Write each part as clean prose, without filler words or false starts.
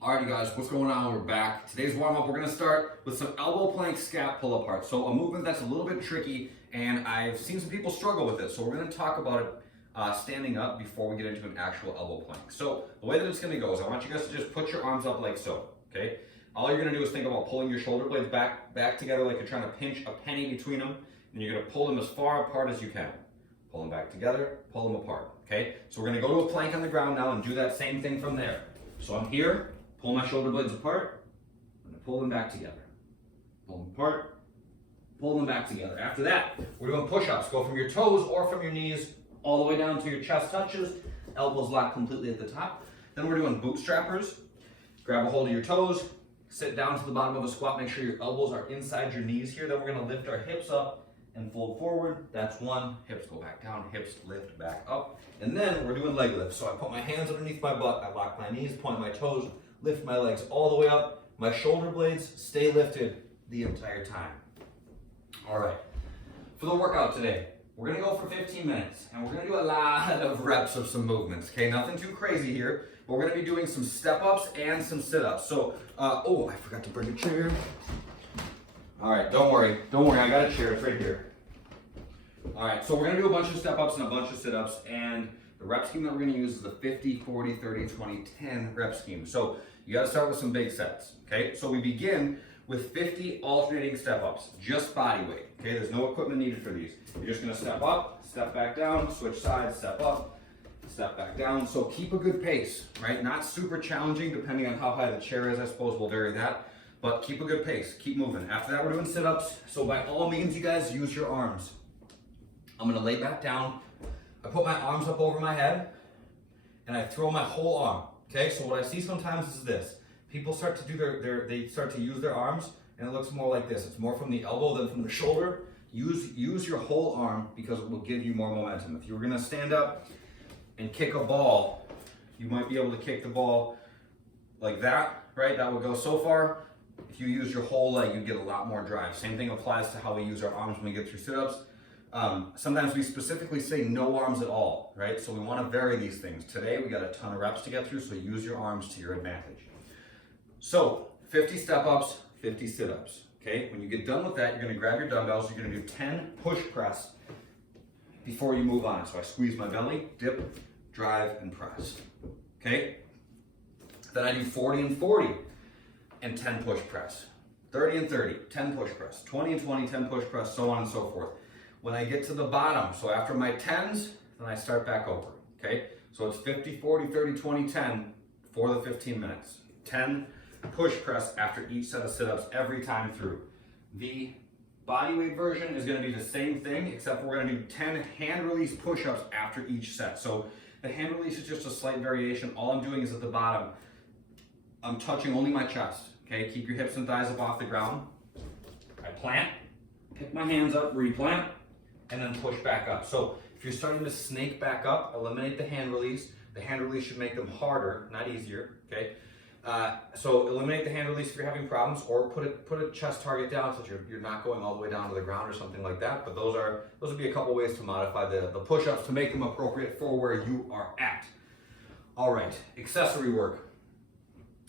Alright, you guys, what's going on? We're back. Today's warm-up, we're going to start with some elbow plank scap pull apart. So a movement that's a little bit tricky, and I've seen some people struggle with it. So we're going to talk about it standing up before we get into an actual elbow plank. So the way that it's going to go is I want you guys to just put your arms up like so, okay? All you're going to do is think about pulling your shoulder blades back together like you're trying to pinch a penny between them, and you're going to pull them as far apart as you can. Pull them back together, pull them apart, okay? So we're going to go to a plank on the ground now and do that same thing from there. So I'm here. Pull my shoulder blades apart, and pull them back together. Pull them apart, pull them back together. After that, we're doing push-ups. Go from your toes or from your knees all the way down to your chest touches, elbows locked completely at the top. Then we're doing bootstrappers. Grab a hold of your toes, sit down to the bottom of a squat, make sure your elbows are inside your knees here. Then we're gonna lift our hips up and fold forward. That's one. Hips go back down, hips lift back up. And then we're doing leg lifts. So I put my hands underneath my butt, I lock my knees, point my toes, lift my legs all the way up. My shoulder blades stay lifted the entire time. All right, for the workout today, we're gonna go for 15 minutes and we're gonna do a lot of reps of some movements, okay? Nothing too crazy here, but we're gonna be doing some step-ups and some sit-ups. So, oh, I forgot to bring a chair. All right, don't worry, I got a chair, it's right here. All right, so we're gonna do a bunch of step-ups and a bunch of sit-ups, and the rep scheme that we're gonna use is the 50, 40, 30, 20, 10 rep scheme. So you gotta start with some big sets, okay? So we begin with 50 alternating step-ups, just body weight, okay? There's no equipment needed for these. You're just gonna step up, step back down, switch sides, step up, step back down. So keep a good pace, right? Not super challenging, depending on how high the chair is, I suppose will vary that, but keep a good pace, keep moving. After that, we're doing sit-ups. So by all means, you guys use your arms. I'm gonna lay back down. I put my arms up over my head and I throw my whole arm, okay? So what I see sometimes is this. People start to do they start to use their arms and it looks more like this. It's more from the elbow than from the shoulder. Use your whole arm because it will give you more momentum. If you were gonna stand up and kick a ball, you might be able to kick the ball like that, right? That would go so far. If you use your whole leg, you get a lot more drive. Same thing applies to how we use our arms when we get through sit-ups. Sometimes we specifically say no arms at all, right? So we want to vary these things. Today we got a ton of reps to get through, so use your arms to your advantage. So 50 step-ups, 50 sit-ups, okay? When you get done with that, you're going to grab your dumbbells, you're going to do 10 push press before you move on. So I squeeze my belly, dip, drive, and press, okay? Then I do 40 and 40 and 10 push press. 30 and 30, 10 push press. 20 and 20, 10 push press, so on and so forth. When I get to the bottom, so after my 10s, then I start back over, okay? So it's 50, 40, 30, 20, 10 for the 15 minutes. 10 push press after each set of sit-ups every time through. The body weight version is gonna be the same thing, except we're gonna do 10 hand release push-ups after each set. So the hand release is just a slight variation. All I'm doing is at the bottom, I'm touching only my chest, okay? Keep your hips and thighs up off the ground. I plant, pick my hands up, replant, and then push back up. So if you're starting to snake back up, eliminate the hand release. The hand release should make them harder, not easier, okay? So eliminate the hand release if you're having problems, or put a chest target down so that you're not going all the way down to the ground or something like that. But those would be a couple ways to modify the push-ups to make them appropriate for where you are at. All right, accessory work.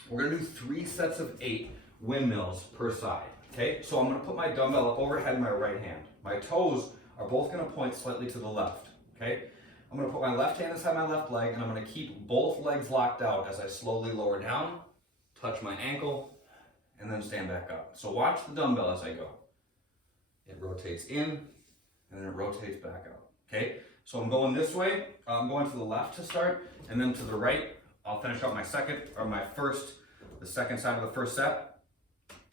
We're gonna do 3 sets of 8 windmills per side, okay? So I'm gonna put my dumbbell up overhead in my right hand. My toes are both gonna point slightly to the left, okay? I'm gonna put my left hand inside my left leg and I'm gonna keep both legs locked out as I slowly lower down, touch my ankle, and then stand back up. So watch the dumbbell as I go. It rotates in and then it rotates back out, okay? So I'm going this way, I'm going to the left to start, and then to the right, I'll finish up the second side of the first set.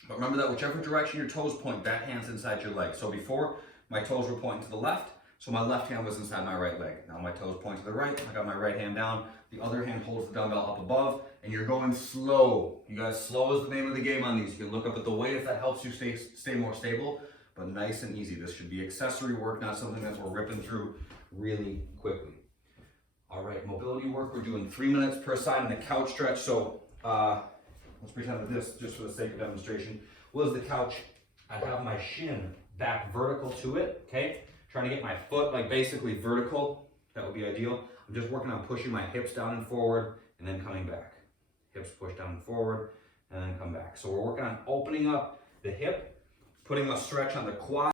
But remember that whichever direction your toes point, that hand's inside your leg. So before, my toes were pointing to the left, so my left hand was inside my right leg. Now my toes point to the right, I got my right hand down, the other hand holds the dumbbell up above, and you're going slow. You guys, slow is the name of the game on these. You can look up at the weight if that helps you stay more stable, but nice and easy. This should be accessory work, not something that we're ripping through really quickly. All right, mobility work, we're doing 3 minutes per side in the couch stretch. So let's pretend that this, just for the sake of demonstration, was the couch. I have my shin back vertical to it, okay? Trying to get my foot like basically vertical. That would be ideal. I'm just working on pushing my hips down and forward and then coming back. hips push down and forward, and then come back. So we're working on opening up the hip, putting a stretch on the quad,